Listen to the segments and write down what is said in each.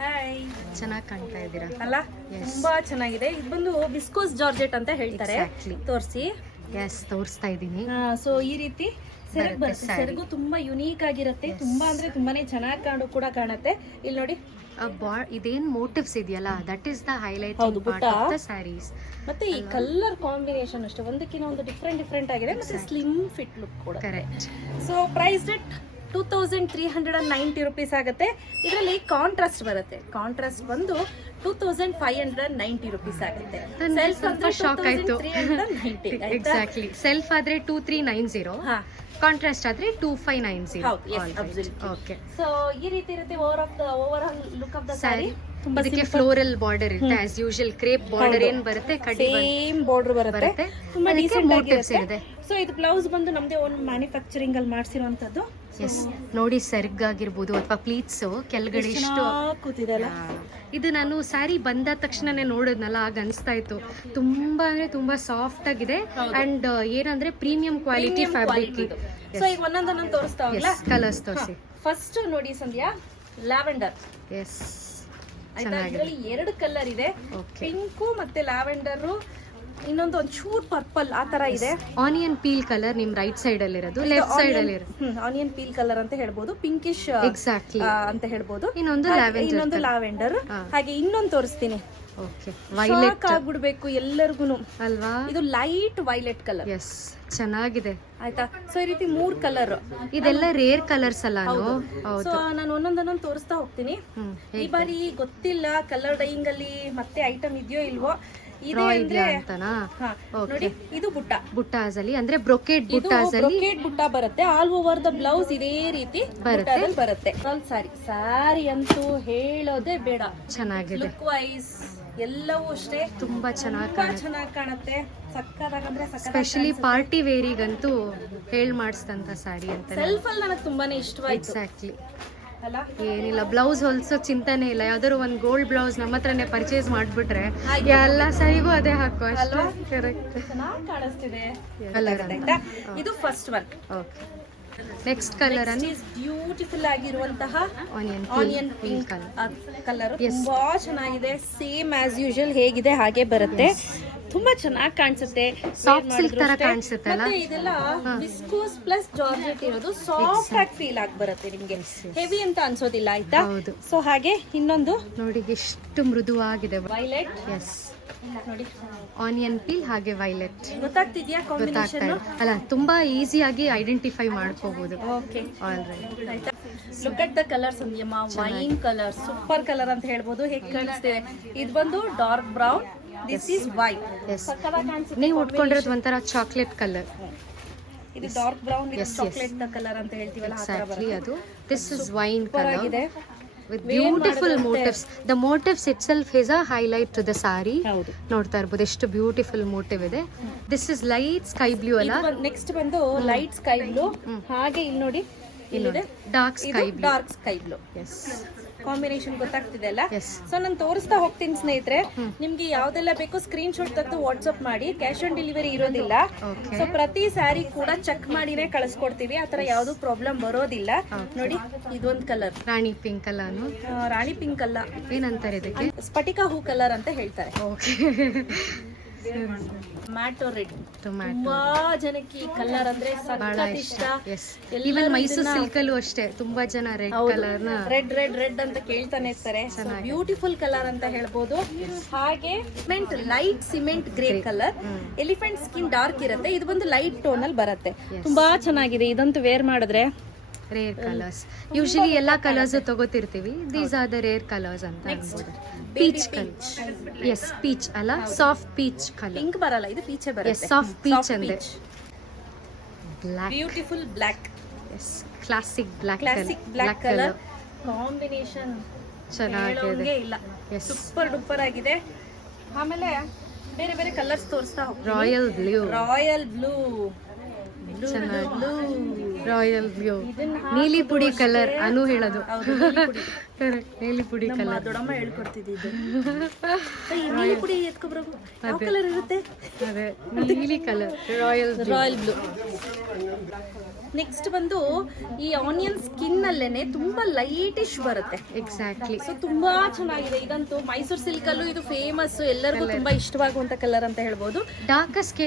Hi, ಚೆನ್ನಾಗಿ ಕಾಣ್ತಾ ಇದ್ದೀರಾ ಅಲ್ಲ? ತುಂಬಾ ಚೆನ್ನಾಗಿದೆ. ಇದು ಬಂದು ವಿಸ್ಕೋಸ್ ಜಾರ್ಜೆಟ್ ಅಂತ ಹೇಳ್ತಾರೆ. ತೋರಿಸಿ. ಎಸ್, ತೋರಿಸ್ತಾ ಇದ್ದೀನಿ. ಸೊ ಈ ರೀತಿ ಸೆರಗು ಬರುತ್ತೆ. ಸೆರಗು ತುಂಬಾ ಯುನೀಕ್ ಆಗಿರುತ್ತೆ. ತುಂಬಾ ಅಂದ್ರೆ ತುಂಬಾನೇ ಚೆನ್ನಾಗಿ ಕೂಡ ಕಾಣುತ್ತೆ. ಇಲ್ಲಿ ನೋಡಿ, ಇದೇನ್ ಮೋಟಿವ್ಸ್ ಇದೆಯಲ್ಲ, that is the highlight part of the sarees. ಮತ್ತೆ ಈ ಕಲರ್ ಕಾಂಬಿನೇಷನ್ ಅಷ್ಟೇ ಒಂದಕ್ಕಿಂತ ಒಂದು ಡಿಫ್ರೆಂಟ್ ಆಗಿದೆ. ಮತ್ತೆ ಸ್ಲಿಮ್ ಫಿಟ್ ಲುಕ್ ಕೂಡ. Correct. So price rate 2390 rupees ಆಗುತ್ತೆ. ಇದರಲ್ಲಿ ಕಾಂಟ್ರಾಸ್ಟ್ ಬರುತ್ತೆ. ಕಾಂಟ್ರಾಸ್ಟ್ ಬಂದು 2590 rupees ಆಗುತ್ತೆ. ಸೆಲ್ಫ್ ಸ್ವಲ್ಪ ಶಾಕ್ ಆಯ್ತು. 2390. ಎಕ್ಸಾಕ್ಟ್ಲಿ. ಸೆಲ್ಫ್ ಆದ್ರೆ 2390, ಕಾಂಟ್ರಾಸ್ಟ್ ಆದ್ರೆ 2590. ಓಕೆ. ಸೊ ಈ ರೀತಿ ಇರುತ್ತೆ over all look of the sari. ಇದಕ್ಕೆ ಫ್ಲೋರಲ್ ಬಾರ್ಡರ್ ಇರುತ್ತೆ. ಆಸ್ ಯೂಶುವಲ್ ಕ್ರೇಪ್ ಬಾರ್ಡರ್ ಏನ್ ಬರುತ್ತೆ, ಸೇಮ್ ಬಾರ್ಡರ್ ಬರುತ್ತೆ. ತುಂಬಾ ಡೀಸೆಂಟ್ ಆಗಿರುತ್ತೆ. ಸೊ ಇದು ಬ್ಲೌಸ್ ಬಂದು ನಮ್ದೇ ಓನ್ ಮ್ಯಾನುಫ್ಯಾಕ್ಚರಿಂಗ್ ಅಲ್ಲಿ ಮಾಡಿಸಿರುವಂತದ್ದು. ಎಸ್, ನೋಡಿ ಸೆರ್ಗ್ ಆಗಿರ್ಬೋದು ಅಥವಾ ಪ್ಲೀಟ್ಸ್ ಕೆಳಗಡೆ ಇಷ್ಟು ಕೂತಿದೆಲ್ಲ. ಇದು ನಾನು ಸ್ಯಾರಿ ಬಂದ ತಕ್ಷಣನೇ ನೋಡಿದ್ನಲ್ಲ, ಆಗ ಅನಿಸ್ತಾ ಇತ್ತು ತುಂಬಾ ಅಂದ್ರೆ ತುಂಬಾ ಸಾಫ್ಟ್ ಆಗಿದೆ ಅಂಡ್ ಏನಂದ್ರೆ ಪ್ರೀಮಿಯಂ ಕ್ವಾಲಿಟಿ ಫ್ಯಾಬ್ರಿಕ್ ಇದು. ಸೊ ಈಗ ಒಂದೊಂದೊಂದು ತೋರಿಸ್ತಾ ಹೋಗ್ಲಾ? ಕಲರ್ಸ್ ತೋರಿಸಿ. ಫಸ್ಟ್ ನೋಡಿ ಸಂಧ್ಯಾ, ಲ್ಯಾವೆಂಡರ್. ಎಸ್, ಇದರಲ್ಲಿ 2 ಕಲರ್ ಇದೆ, ಪಿಂಕ್ ಮತ್ತೆ ಲ್ಯಾವೆಂಡರ್, ಇನ್ನೊಂದು ಒಂಚೂರ್ ಪರ್ಪಲ್ ಆ ತರ ಇದೆ. ಆನಿಯನ್ ಪೀಲ್ ಕಲರ್ ನಿಮ್ ರೈಟ್ ಸೈಡ್ ಅಲ್ಲಿ ಇರೋದು, ಲೆಫ್ಟ್ ಸೈಡ್ ಅಲ್ಲಿ ಇರೋದು ಆನಿಯನ್ ಪೀಲ್ ಕಲರ್ ಅಂತ ಹೇಳ್ಬೋದು, ಪಿಂಕಿಶ್ ಎಕ್ಸಾಕ್ಟ್ಲಿ ಅಂತ ಹೇಳ್ಬೋದು. ಇನ್ನೊಂದು ಲ್ಯಾವೆಂಡರ್. ಹಾಗೆ ಇನ್ನೊಂದು ತೋರಿಸ್ತೀನಿ. ಓಕೆ, ವೈಲೆಟ್ ಆಗ್ಬಿಡ್ಬೇಕು ಎಲ್ಲರಿಗೂ ಅಲ್ವಾ? ಇದು ಲೈಟ್ ವೈಲೆಟ್ ಕಲರ್. ಎಸ್, ಚೆನ್ನಾಗಿದೆ. ಆಯ್ತಾ? ಸೊ ಈ ರೀತಿ 3 ಕಲರ್. ಇದೆಲ್ಲ ರೇರ್ ಕಲರ್ಸ್ ಅಲ್ಲ? ಸೊ ನಾನು ಒಂದೊಂದೊಂದು ತೋರಿಸ್ತಾ ಹೋಗ್ತೀನಿ. ಈ ಬಾರಿ ಗೊತ್ತಿಲ್ಲ ಕಲರ್ ಡೈಯಿಂಗ್ ಅಲ್ಲಿ ಮತ್ತೆ ಐಟಮ್ ಇದೆಯೋ ಇಲ್ವೋ. ನೋಡಿ, ಇದು ಬುಟ್ಟಾಸ್ ಅಲ್ಲಿ ಅಂದ್ರೆ ಬ್ರೊಕೇಡ್ ಬುಟ್ಟ ಬರುತ್ತೆ. ಆಲ್ ಓವರ್ ದ ಬ್ಲೌಸ್ ಇದೇ ರೀತಿ ಬರುತ್ತೆ. ಸ್ಯಾರಿ ಅಂತೂ ಹೇಳೋದೇ ಬೇಡ. ಚೆನ್ನಾಗಿದೆ. ಲುಕ್ ವೈಸ್ ಎಲ್ಲವೂ ಅಷ್ಟೇ ತುಂಬಾ ಚೆನ್ನಾಗಿ ಕಾಣುತ್ತೆ. ಸಕ್ಕದಾಗಂದ್ರೆ ಸ್ಪೆಷಲಿ ಪಾರ್ಟಿ ವೇರಿಗಂತೂ ಮಾಡಿಸಿದಂತ ಸ್ಯಾರಿ ಅಂತ. ಸೆಲ್ಫ್ ಅಲ್ಲಿ ನನಗೆ ತುಂಬಾನೇ ಇಷ್ಟವಾಯ್ತು. ಎಕ್ಸಾಕ್ಟ್ಲಿ. ಏನಿಲ್ಲ, ಬ್ಲೌಸ್ ಹೊಲ್ಸೋ ಚಿಂತನೆ ಇಲ್ಲ. ಯಾವ್ದಾದ್ರು ಒಂದ್ ಗೋಲ್ಡ್ ಬ್ಲೌಸ್ ನಮ್ಮ ಹತ್ರನೇ ಪರ್ಚೇಸ್ ಮಾಡ್ಬಿಟ್ರೆ ಎಲ್ಲ ಸರಿಗೂ ಅದೇ ಹಾಕೋ ಅಷ್ಟು. ಕರೆಕ್ಟ್, ಚೆನ್ನಾಗಿ ಕಾಣಿಸ್ತಿದೆ. ಇದು first one. Okay, next colour beautiful ಆಗಿರುವಂತಹ ಆನಿಯನ್ ಪಿಂಕ್ ಕಲರ್. ತುಂಬಾ ಚೆನ್ನಾಗಿದೆ. ಸೇಮ್ ಆಸ್ ಯೂಶುವಲ್ ಹೇಗಿದೆ ಹಾಗೆ ಬರುತ್ತೆ. ತುಂಬಾ ಚೆನ್ನಾಗಿ ಕಾಣಿಸುತ್ತೆ. ಸಾಫ್ಟ್ ಸಿಲ್ಕ್ ತರ ಕಾಣಿಸುತ್ತೆ. ಇದೆಲ್ಲ ವಿಸ್ಕೋಸ್ ಪ್ಲಸ್ ಜಾರ್ಜೆಟ್ ಇರೋದು. ಸಾಫ್ಟ್ ಆಗಿ ಫೀಲ್ ಆಗಿ ಬರುತ್ತೆ ನಿಮ್ಗೆ, ಹೆವಿ ಅಂತ ಅನ್ಸೋದಿಲ್ಲ. ಆಯ್ತಾ? ಸೊ ಹಾಗೆ ಇನ್ನೊಂದು ನೋಡಿ, ಎಷ್ಟು ಮೃದುವಾಗಿದೆ. ವೈಲೆಟ್. ಎಸ್, ನೋಡಿ, ಆನಿಯನ್ ಪೀಲ್ ಹಾಗೆ ವೈಲೆಟ್. ಗೊತ್ತಾಗ್ತಿದ್ಯಾ ಕಾಂಬಿನೇಷನ್? ಅಲ್ಲ, ತುಂಬಾ ಈಸಿಯಾಗಿ ಐಡೆಂಟಿಫೈ ಮಾಡ್ಕೋಬಹುದು. Okay, alright. ಆಯ್ತಾ? ಲುಕ್ ಅಟ್ ದ ಕಲರ್ಸ್ ಅಂದ್ಯಮ್ಮ. ವೈನ್ ಕಲರ್, ಸೂಪರ್ ಕಲರ್ ಅಂತ ಹೇಳ್ಬೋದು. ಹೇಗೆ ಕಾಣಿಸ್ತಿದೆ? ಇದು ಬಂದು dark brown, this is white. ನೀವು ಉಟ್ಕೊಂಡಿರೋದು ಒಂಥರ ಚಾಕ್ಲೇಟ್ ಕಲರ್. ಇದು dark brown with chocolate colour ಅಂತ ಹೇಳ್ತೀವಲ್ಲ, ಎಕ್ಸಾಕ್ಟ್ಲಿ ಅದು. This is wine colour with beautiful motifs. The motifs itself is a highlight to the saree. ನೋಡ್ತಾ ಇರಬಹುದು ಎಷ್ಟು ಬ್ಯೂಟಿಫುಲ್ ಮೋಟಿವ್ ಇದೆ. This is light sky blue ಅಲ್ಲ? Next ಬಂದು ಲೈಟ್ ಸ್ಕೈ ಬ್ಲೂ. ಹಾಗೆ ಇಲ್ಲಿ ನೋಡಿ, ಇಲ್ಲಿದೆ dark sky blue. Yes, combination ಗೊತ್ತಾಗ್ತಿದೆ ಅಲ್ಲ? ಸೊ ನಾನು ತೋರಿಸ್ತಾ ಹೋಗ್ತೀನಿ ಸ್ನೇಹಿತರೆ. ನಿಮ್ಗೆ ಯಾವ್ದೆಲ್ಲ ಬೇಕೋ ಸ್ಕ್ರೀನ್ ಶಾಟ್ ತೆಗೆದು ವಾಟ್ಸ್ಆಪ್ ಮಾಡಿ. ಕ್ಯಾಶ್ ಆನ್ ಡೆಲಿವರಿ ಇರೋದಿಲ್ಲ. ಸೊ ಪ್ರತಿ ಸ್ಯಾರಿ ಕೂಡ ಚೆಕ್ ಮಾಡಿನೇ ಕಳಿಸ್ಕೊಡ್ತೀವಿ. ಆತರ ಯಾವ್ದು ಪ್ರಾಬ್ಲಮ್ ಬರೋದಿಲ್ಲ. ನೋಡಿ, ಇದೊಂದು ಕಲರ್ ರಾಣಿ ಪಿಂಕ್ ಅಲ್ಲ? ರಾಣಿ ಪಿಂಕ್ ಅಲ್ಲ, ಏನಂತಾರೆ ಇದಕ್ಕೆ? ಸ್ಫಟಿಕ ಹೂ ಕಲರ್ ಅಂತ ಹೇಳ್ತಾರೆ. Tomato red. ತುಂಬಾ ಜನಕ್ಕೆ ಈ ಕಲರ್ ಅಂದ್ರೆ ಸಖತ್ ಇಷ್ಟ. ಈವನ್ ಮೈಸೂರು ಸಿಲ್ಕ್ ಅಲ್ಲೂ ಅಷ್ಟೇ ತುಂಬಾ ಜನ ರೆಡ್ ಕಲರ್ ನ ರೆಡ್ ಅಂತ ಕೇಳ್ತಾನೆ ಇರ್ತಾರೆ. ಬ್ಯೂಟಿಫುಲ್ ಕಲರ್ ಅಂತ ಹೇಳ್ಬೋದು. ಹಾಗೆ light cement grey colour. Elephant skin dark ಇರುತ್ತೆ. ಇದು ಬಂದು ಲೈಟ್ ಟೋನ್ ಅಲ್ಲಿ ಬರುತ್ತೆ. ತುಂಬಾ ಚೆನ್ನಾಗಿದೆ. ಇದಂತೂ ವೇರ್ ಮಾಡಿದ್ರೆ ರೇರ್ ಕಲರ್ಸ್. ಯೂಶಲಿ ಎಲ್ಲಾ ಕಲರ್ಸ್ ತಗೋತಿರ್ತೀವಿ. These are the rare colours ಅಂತ ಅನ್ಬೋದು. Peach colour. ಎಸ್, ಪೀಚ್ ಅಲ್ಲ, ಸಾಫ್ಟ್ ಪೀಚ್ ಕಲರ್. ಪಿಂಕ್ ಬರಲ್ಲ, ಇದು ಪೀಚೇ ಬರುತ್ತೆ. ಸಾಫ್ಟ್ ಪೀಚ್ ಅಂದ್ರೆ black. Beautiful black. Yes, classic black colour combination ಚೆನ್ನಾಗಿದೆ. ಇಲ್ಲ, ಸೂಪರ್ ಡೂಪರ್ ಆಗಿದೆ. ಆಮೇಲೆ ಬೇರೆ ಬೇರೆ ಕಲರ್ಸ್ ತೋರಿಸ್ತಾ ಹೋಗ್ತೀನಿ. ರಾಯಲ್ ಬ್ಲೂ, ನೀಲಿ ಪುಡಿ ಕಲರ್ ಅನು ಹೇಳೋದು. ಕರೆಕ್ಟ್ ನೀಲಿ ಪುಡಿ ನಮ್ಮ ಕಲರ್. ದೊಡ್ಡಮ್ಮ ಹೇಳ್ಕೊಡ್ತಿದ್ದು. ಈ ನೀಲಿ ಪುಡಿ ಎತ್ಕೊಬರೋದು ಯಾವ ಕಲರ್ ಇರುತ್ತೆ? ಅದೇ ನೀಲಿ ಕಲರ್, ರಾಯಲ್ ಬ್ಲೂ. ನೆಕ್ಸ್ಟ್ ಬಂದು ಈ ಆನಿಯನ್ ಸ್ಕಿನ್ ಅಲ್ಲೇನೆ ತುಂಬಾ ಲೈಟಿಶ್ ಬರುತ್ತೆ. ಎಕ್ಸಾಕ್ಟ್ಲಿ. ಸೊ ತುಂಬಾ ಚೆನ್ನಾಗಿದೆ. ಇದಂತೂ ಮೈಸೂರು ಸಿಲ್ಕ್ ಅಲ್ಲೂ ಇದು ಫೇಮಸ್, ಎಲ್ಲರಿಗೂ ತುಂಬಾ ಇಷ್ಟವಾಗುವಂತ ಕಲರ್ ಅಂತ ಹೇಳ್ಬೋದು. Darkest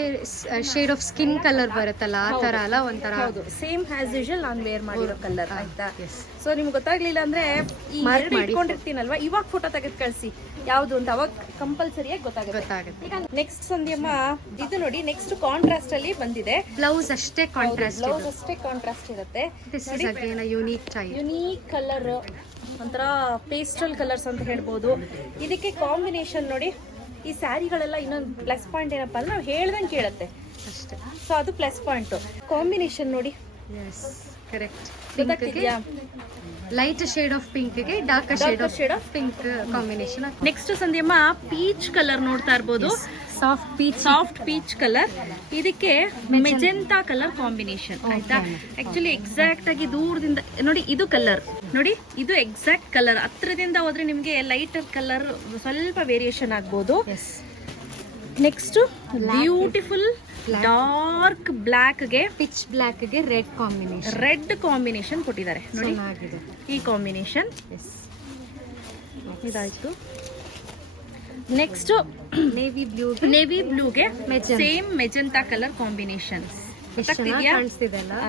shade of skin colour ಬರುತ್ತಲ್ಲ ಆ ತರ ಅಲ್ಲ, ಒಂಥರ. ಹೌದು, ಸೇಮ್ ಆಸ್ ಯೂಶುವಲ್ ನಾನು ವೇರ್ ಮಾಡಿರೋ ಕಲರ್ ಆಯ್ತಾ. ಸೊ ನಿಮ್ಗೆ ಗೊತ್ತಾಗ್ಲಿಲ್ಲ ಅಂದ್ರೆ ಈ ಎರಡು ಇಟ್ಕೊಂಡಿರ್ತೀನಲ್ವಾ, ಇವಾಗ ಫೋಟೋ ತೆಗೆದು ಕಳಿಸಿ ಯಾವ್ದು ಅಂತ, ಅವಾಗ ಕಂಪಲ್ಸರಿಯಾಗಿ ಗೊತ್ತಾಗುತ್ತೆ. ಈಗ ನೆಕ್ಸ್ಟ್ ಸಂಧ್ಯಮ್ಮ ಇದು ನೋಡಿ, ನೆಕ್ಸ್ಟ್ ಕಾಂಟ್ರಾಸ್ಟ್ ಅಲ್ಲಿ ಬಂದಿದೆ. ಬ್ಲೌಸ್ ಅಷ್ಟೇ ಕಾಂಟ್ರಾಸ್ಟ್, ಬ್ಲೌಸ್ ಅಷ್ಟೇ ಕಾಂಟ್ರಾಸ್ಟ್ ಇರುತ್ತೆ. This is again a unique type. Unique colour, ಒಂಥರ ಪೇಸ್ಟಲ್ ಕಲರ್ಸ್ ಅಂತ ಹೇಳ್ಬೋದು. ಇದಕ್ಕೆ ಕಾಂಬಿನೇಷನ್ ನೋಡಿ, ಈ ಸ್ಯಾರಿಗಳೆಲ್ಲ ಇನ್ನೊಂದು ಪ್ಲಸ್ ಪಾಯಿಂಟ್ ಏನಪ್ಪಾ ಅಂದ್ರೆ ನಾವು ಹೇಳ್ದಂಗೆ ಕೇಳುತ್ತೆ ಅಷ್ಟೇ. ಸೊ ಅದು ಪ್ಲಸ್ ಪಾಯಿಂಟ್. ಕಾಂಬಿನೇಷನ್ ನೋಡಿ, ಎಸ್ ಕರೆಕ್ಟ್. ಗೊತ್ತಾಗ್ತಿದ್ಯಾ? ಲೈಟ್ ಶೇಡ್ ಆಫ್ ಪಿಂಕ್ ಗೆ dark shade of pink combination. Next ಸಂಧ್ಯಮ್ಮ ಪೀಚ್ ಕಲರ್ ನೋಡ್ತಾ ಇರ್ಬೋದು. ಸಾಫ್ಟ್ ಪೀಚ್ ಕಲರ್, ಇದಕ್ಕೆ ಮೆಜೆಂಟಾ ಕಲರ್ ಕಾಂಬಿನೇಷನ್ ಆಯ್ತಾ. ಆಕ್ಚುಲಿ ಎಕ್ಸಾಕ್ಟ್ ಆಗಿ ದೂರದಿಂದ ನೋಡಿ, ಇದು ಕಲರ್ ನೋಡಿ, ಇದು ಎಕ್ಸಾಕ್ಟ್ ಕಲರ್. ಹತ್ರದಿಂದ ಹೋದ್ರೆ ನಿಮ್ಗೆ ಲೈಟರ್ ಕಲರ್ ಸ್ವಲ್ಪ ವೇರಿಯೇಷನ್ ಆಗ್ಬೋದು. ನೆಕ್ಸ್ಟ್ ಬ್ಯೂಟಿಫುಲ್ ಡಾರ್ಕ್ ಬ್ಲಾಕ್ ಗೆ ಪಿಚ್ ಬ್ಲಾಕ್ ಗೆ ರೆಡ್ ಕಾಂಬಿನೇಷನ್ ಕೊಟ್ಟಿದ್ದಾರೆ ನೋಡಿ. ಈ ಕಾಂಬಿನೇಷನ್ ಇದಾಯ್ತು. ನೆಕ್ಸ್ಟ್ ನೇವಿ ಬ್ಲೂಗೆ ಸೇಮ್ ಮೆಜೆಂಟಾ ಕಲರ್ ಕಾಂಬಿನೇಷನ್.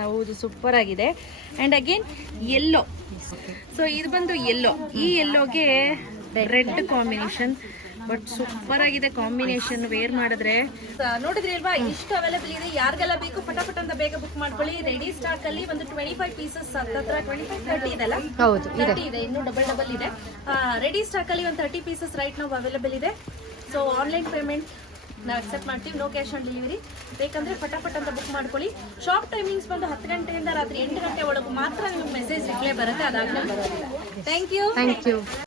ಹೌದು, ಸೂಪರ್ ಆಗಿದೆ. And again yellow. ಸೊ ಇದು ಬಂದು ಯೆಲ್ಲೋ. ಈ ಯೆಲ್ಲೋಗೆ ರೆಡ್ ಕಾಂಬಿನೇಷನ್, ಬಟ್ ಸೂಪರ್ ಆಗಿದೆ ಕಾಂಬಿನೇಷನ್. ವೇರ್ ಮಾಡಿದ್ರೆ ನೋಡಿದ್ರಿ ಅಲ್ವಾ, ಇಷ್ಟು ಅವೈಲೇಬಲ್ ಇದೆ. ಯಾರಿಗೆಲ್ಲ ಬೇಕು ಫಟಾಫಟ್ ಅಂತ ಬೇಗ ಬುಕ್ ಮಾಡ್ಕೊಳ್ಳಿ. ರೆಡಿ ಸ್ಟಾಕ್ ಅಲ್ಲಿ ಒಂದು 25 ಪೀಸಸ್ ಹತ್ರ 25-30 ಇದೆಲ್ಲ. ಹೌದು, 30 ಇದೆ, ಇನ್ನು ಡಬಲ್ ಇದೆ. ರೆಡಿ ಸ್ಟಾಕ್ ಅಲ್ಲಿ ಒಂದು 30 ಪೀಸಸ್ ರೈಟ್ ನಾವು ಅವೈಲೇಬಲ್ ಇದೆ. ಸೊ ಆನ್ಲೈನ್ ಪೇಮೆಂಟ್ ನಾವು ಅಕ್ಸೆಪ್ಟ್ ಮಾಡ್ತೀವಿ, ನೋ ಕ್ಯಾಶ್ ಆನ್ ಡೆಲಿವರಿ. ಬೇಕಂದ್ರೆ ಫಟಾಫಟ್ ಅಂತ ಬುಕ್ ಮಾಡ್ಕೊಳ್ಳಿ. ಶಾಪ್ ಟೈಮಿಂಗ್ಸ್ ಬಂದು 10 ಗಂಟೆಯಿಂದ ರಾತ್ರಿ 8 ಗಂಟೆ ಒಳಗೆ ಮಾತ್ರ ನಿಮ್ಗೆ ಮೆಸೇಜ್ ರಿಪ್ಲೈ ಬರುತ್ತೆ, ಅದಾದ್ಮೇಲೆ ಬರೋದಿಲ್ಲ. Thank you.